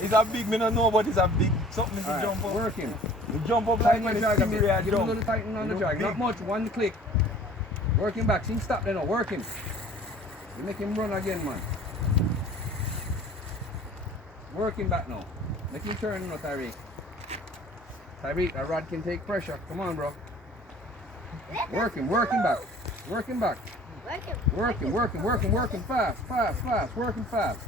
It's a big, me don't know, but it's a big something to jump up. Working. You jump up like Tighten when the it's drag a bit. Tyrique Give him a jump. little tighten on the drag. Not much, one click. Working back. See, stop there now. Working. You make him run again, man. Working back now. Make him turn now, Tyrique. Tyrique, that rod can take pressure. Come on, bro. Working back. Working back. Working fast. Working fast.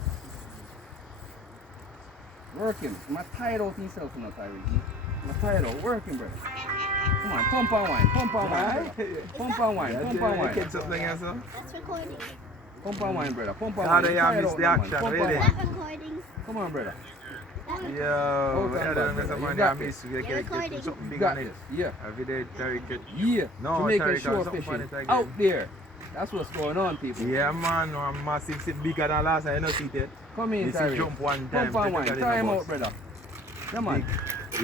Working. I'm tired out himself now, Tyrique. I'm tired out. Working, brother. Come on, pump and wine. Pump and wine. Pump and wine. Pump and wine. That's recording. Pump and wine, brother. Pump and How wine. do you miss the action, really? That recording. Come on, brother. Yo, I don't know somebody I miss. You get something You big got on this. it. Yeah. Every day, Tyrique. Yeah. No, Jamaican Tyrique, shore something fishing. funny, Tyrique. Out there. That's what's going on, people. Yeah, man, I'm massive, sit bigger than last time, you know, see that? Come in, This is Tyrique. jump one time. Pump and wine. take it Try in him the out, bus. brother. Come on.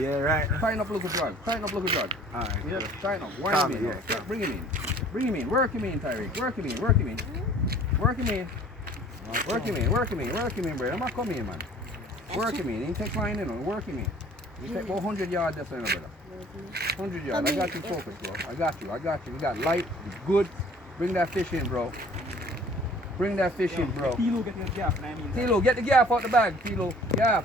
Yeah, right. Tighten up, look at drag. Tighten up, look at drag. Alright, Yeah, good. tighten up. Wind Calm him in. it, yeah. Bring him in. Bring him in. Work him in, Tyrique. Work him in. Work him in. Work him in. Work him in. Work him in. Work him in, brother. I'm not coming in, man. Work him in. He take line in on. Work him in. You take about 100 yards just now, brother. 100 yards. I got you focused, bro. I got you. You got light. You good. Bring that fish in, bro. Bring that fish in, bro. Tilo get the gaff, I mean. Tilo, get the gaff out the bag. Tilo, gaff.